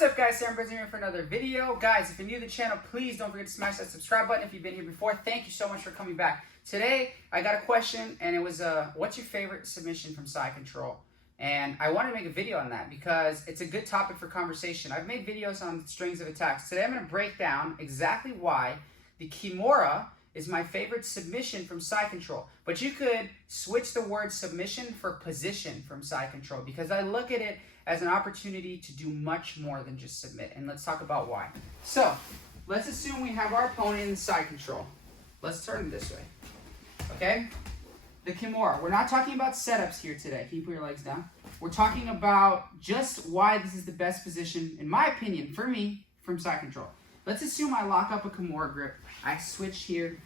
What's up, guys? Sam Brizzy here for another video. Guys, if you're new to the channel, please don't forget to smash that subscribe button if you've been here before. Thank you so much for coming back. Today, I got a question, and it was, what's your favorite submission from side control? And I wanted to make a video on that because it's a good topic for conversation. I've made videos on strings of attacks. Today, I'm going to break down exactly why the Kimura is my favorite submission from side control. But you could switch the word submission for position from side control because I look at it as an opportunity to do much more than just submit. And let's talk about why. So, let's assume we have our opponent in side control. Let's turn it this way. Okay? The Kimura. We're not talking about setups here today. Can you put your legs down? We're talking about just why this is the best position, in my opinion, for me, from side control. Let's assume I lock up a Kimura grip. I switch here,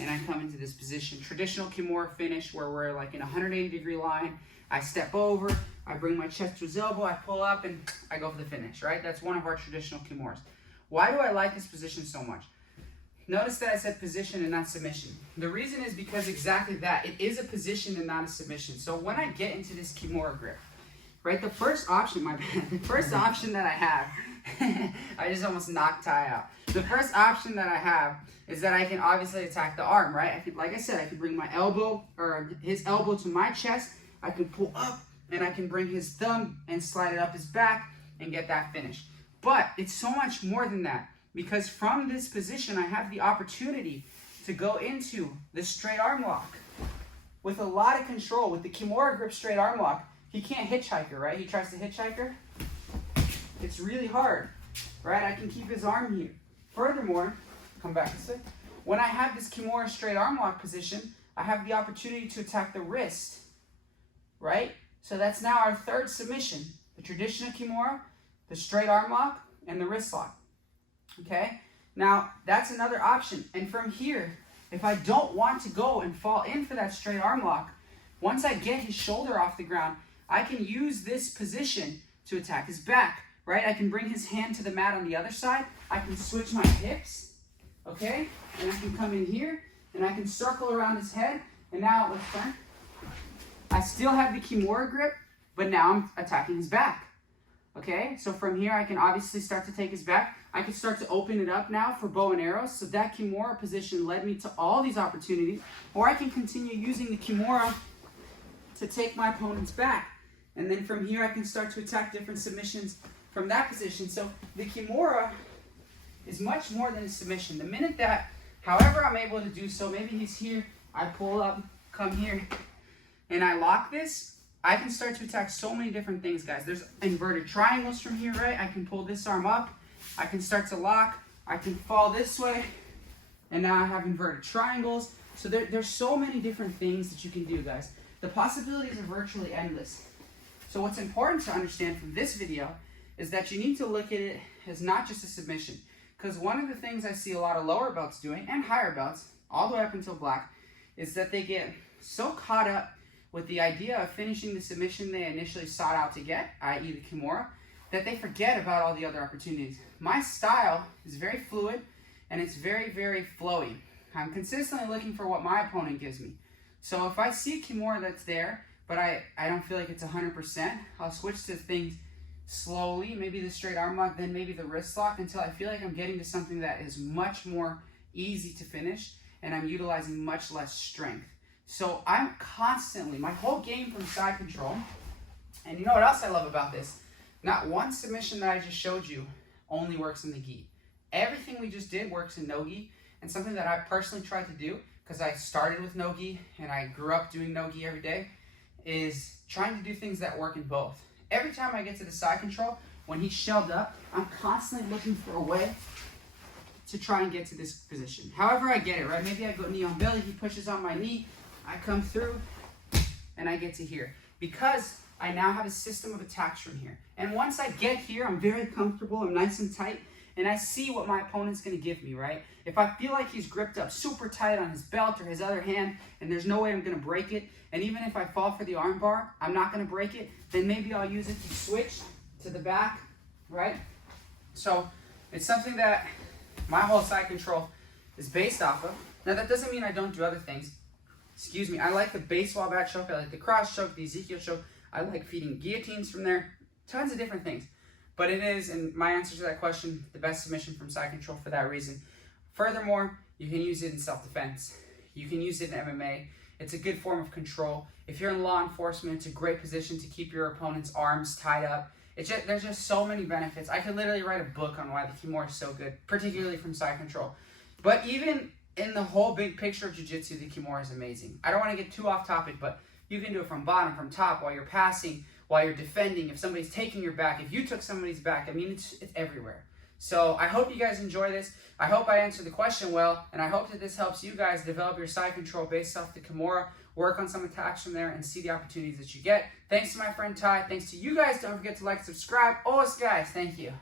and I come into this position. Traditional Kimura finish where we're like in a 180-degree line. I step over, I bring my chest to his elbow, I pull up, and I go for the finish, right? That's one of our traditional Kimuras. Why do I like this position so much? Notice that I said position and not submission. The reason is because exactly that. It is a position and not a submission. So when I get into this Kimura grip, right, the first option, the first option that I have, I just almost knocked Ty out. The first option that I have is that I can obviously attack the arm, right? I could, like I said, I could bring my elbow, or his elbow to my chest, I can pull up, and I can bring his thumb and slide it up his back and get that finish. But it's so much more than that, because from this position, I have the opportunity to go into the straight arm lock with a lot of control. With the Kimura grip straight arm lock, he can't hitchhiker, right? He tries to hitchhiker. It's really hard, right? I can keep his arm here. Furthermore, come back this way. When I have this Kimura straight arm lock position, I have the opportunity to attack the wrist, right? So that's now our third submission. The traditional Kimura, the straight arm lock, and the wrist lock. Okay? Now, that's another option. And from here, if I don't want to go and fall in for that straight arm lock, once I get his shoulder off the ground, I can use this position to attack his back, right? I can bring his hand to the mat on the other side. I can switch my hips, okay? And I can come in here, and I can circle around his head. And now, let's turn. I still have the Kimura grip, but now I'm attacking his back. Okay, so from here I can obviously start to take his back. I can start to open it up now for bow and arrows. So that Kimura position led me to all these opportunities. Or I can continue using the Kimura to take my opponent's back. And then from here I can start to attack different submissions from that position. So the Kimura is much more than a submission. The minute that, however I'm able to do so, maybe he's here, I pull up, come here, and I lock this, I can start to attack so many different things, guys. There's inverted triangles from here, right? I can pull this arm up. I can start to lock. I can fall this way. And now I have inverted triangles. So there's so many different things that you can do, guys. The possibilities are virtually endless. So what's important to understand from this video is that you need to look at it as not just a submission. Because one of the things I see a lot of lower belts doing, and higher belts, all the way up until black, is that they get so caught up with the idea of finishing the submission they initially sought out to get, i.e. the Kimura, that they forget about all the other opportunities. My style is very fluid, and it's very, very flowy. I'm consistently looking for what my opponent gives me. So if I see a Kimura that's there, but I don't feel like it's 100%, I'll switch to things slowly, maybe the straight arm lock, then maybe the wrist lock, until I feel like I'm getting to something that is much more easy to finish, and I'm utilizing much less strength. So I'm constantly, my whole game from side control, and you know what else I love about this? Not one submission that I just showed you only works in the gi. Everything we just did works in no gi, and something that I personally tried to do, because I started with no gi, and I grew up doing no gi every day, is trying to do things that work in both. Every time I get to the side control, when he's shelved up, I'm constantly looking for a way to try and get to this position. However I get it, right? Maybe I go knee on belly, he pushes on my knee, I come through, and I get to here. Because I now have a system of attacks from here. And once I get here, I'm very comfortable, I'm nice and tight, and I see what my opponent's gonna give me, right? If I feel like he's gripped up super tight on his belt or his other hand, and there's no way I'm gonna break it, and even if I fall for the arm bar, I'm not gonna break it, then maybe I'll use it to switch to the back, right? So it's something that my whole side control is based off of. Now that doesn't mean I don't do other things. Excuse me, I like the baseball bat choke, I like the cross choke, the Ezekiel choke, I like feeding guillotines from there, tons of different things. But it is, and my answer to that question, the best submission from side control for that reason. Furthermore, you can use it in self-defense. You can use it in MMA. It's a good form of control. If you're in law enforcement, it's a great position to keep your opponent's arms tied up. There's just so many benefits. I could literally write a book on why the Kimura is so good, particularly from side control. But even in the whole big picture of jiu-jitsu, the Kimura is amazing. I don't want to get too off topic, but you can do it from bottom, from top, while you're passing, while you're defending, if somebody's taking your back, if you took somebody's back. I mean, it's everywhere. So I hope you guys enjoy this. I hope I answered the question well, and I hope that this helps you guys develop your side control based off the Kimura, work on some attacks from there, and see the opportunities that you get. Thanks to my friend Ty. Thanks to you guys. Don't forget to like, subscribe. Always, guys. Thank you.